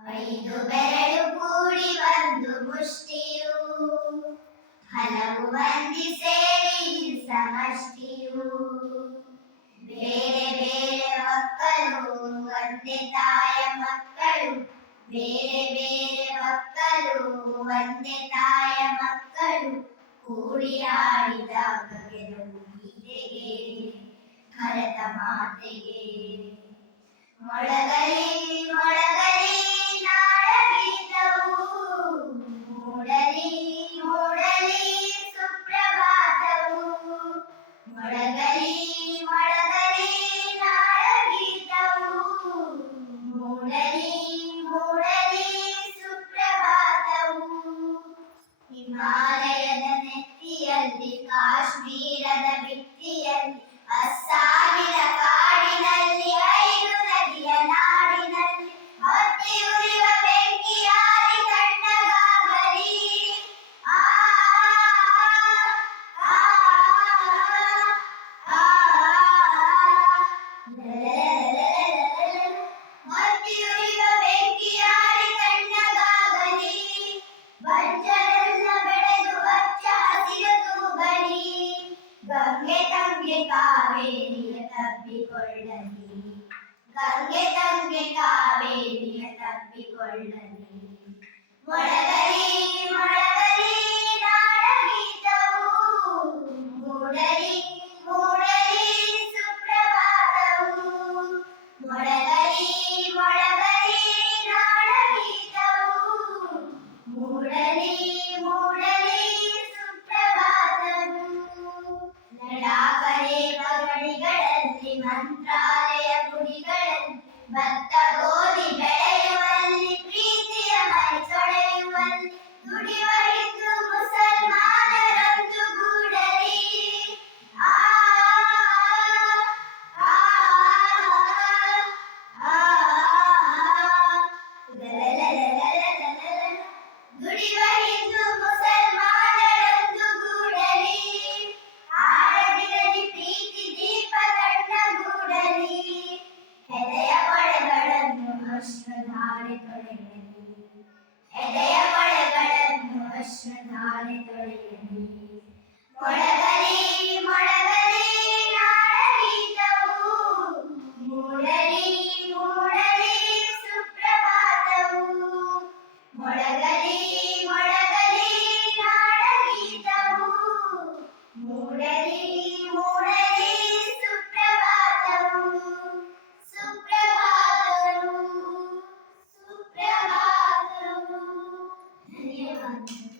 ಐದು ಬೆರಳು ಕೂಡಿ ಒಂದು ಮುಷ್ಟಿಯು, ಹಲವು ಮಂದಿ ಸೇರಿ ಸಮಷ್ಟಿಯು. ಬೇರೆ ಬೇರೆ ಮಕ್ಕಳು ಒಂದೇ ತಾಯ ಮಕ್ಕಳು, ಬೇರೆ ಬೇರೆ ಮಕ್ಕಳು ಒಂದೇ ತಾಯ ಮಕ್ಕಳು. ಕೂಡಿ ಆಡಿದಾಗ ಗೆಲುವು ಗೀತೆಗೆ, ಭರತ ಮಾತೆಗೆ. ಮೊಳಗಲಿ ಮೊಳಗಲಿ ನಾಡಗೀತವು, ಮೂಡಲಿ ಮೂಡಲಿ ಸುಪ್ರಭಾತವು. ಮೊಳಗಲಿ ಮೊಳಗಲಿ ನಾಡಗೀತವು, ಮೂಡಲಿ ಮೂಡಲಿ ಸುಪ್ರಭಾತವು. ಹಿಮಾಲಯದ ನೆತ್ತಿಯಲ್ಲಿ, ಕಾಶ್ಮೀರದ ಭಿತ್ತಿಯಲ್ಲಿ, ಅಸ್ಸಾಮಿನ ಕಾಡಿನಲ್ಲಿ, ಐದು ನದಿಯ ನಾಡಿನಲ್ಲಿ, ಹೊತ್ತಿ ಉರಿಯುವ ಬೆಂಕಿಯಾರಿ ತಣ್ಣಗಾಗಲಿ. ಆ ಹೊತ್ತಿ ಉರಿಯುವ ಬೆಂಕಿಯಾರಿ ತಣ್ಣಗಾಗಲಿ. ಬಂಜರೆಲ್ಲ ಬೆಳೆದು ಹಚ್ಚ ಹಸಿರು ತೂಗಲಿ. ಗಂಗೆ ತಂಗೆ ಕಾವೇರಿಯ ತಬ್ಬಿಕೊಳ್ಳಲಿ, ಗಂಗೆ ತಂಗೆ ಕಾವೇರಿಯ ತಬ್ಬಿಕೊಳ್ಳಲಿ. ಮೊಳಗಲಿ ಮೊಳಗಲಿ ನಾಡಗೀತವು, ಮೂಡಲಿ ಮೂಡಲಿ ಸುಪ್ರಭಾತವು. ಮೊಳಗಲಿ ಮೊಳಗಲಿ ನಾಡಗೀತವು, ಮೂಡಲಿ ಮೂಡಲಿ ಸುಪ್ರಭಾತವು. ಲಡಾಖರೇಖ ಗಡಿಗಳಲ್ಲಿ, ಮಂತ್ರಾಲಯ ಗುಡಿಗಳಲ್ಲಿ, ಭತ್ತ ಗೋಧಿ ಬೆಳೆಯುವಲ್ಲಿ, ಪ್ರೀತಿಯ ಮೈ ತೊಳೆಯುವಲ್ಲಿ, ದುಡಿಯುವ ಹಿಂದೂ ಮುಸಲ್ಮಾನರೊಂದು ಗೂಡಲಿ. ಆ ಆ ಆ ದುಡಿಯುವ ಹಿಂದೂ ಮುಸಲ್ಮಾನರೊಂದು ಗೂಡಲಿ. ಆಡದಿರಲಿ ಪ್ರೀತಿ ದೀಪ ತಣ್ಣಗೂಡಲಿ. ಎದೆಯ ಕೊಳೆಗಳನ್ನು ಅಶ್ರುಧಾರೆ ತೊಳೆಯಲಿ, ಎದೆಯ ಕೊಳೆಗಳನ್ನು ಅಶ್ರುಧಾರೆ ತೊಳೆಯಲಿ. ಮೊಳಗಲಿ ಮೊಳಗಲಿ ನಾಡಗೀತವು, ಮೂಡಲಿ ಮೂಡಲಿ ಸುಪ್ರಭಾತವು. ಮೊಳಗಲಿ ಮೊಳಗಲಿ ನಾಡಗೀತವು, ಮೂಡಲಿ ಮೂಡಲಿ ಸುಪ್ರಭಾತವು. ಸುಪ್ರಭಾತವು ಸುಪ್ರಭಾತವು. ಧನ್ಯವಾದ.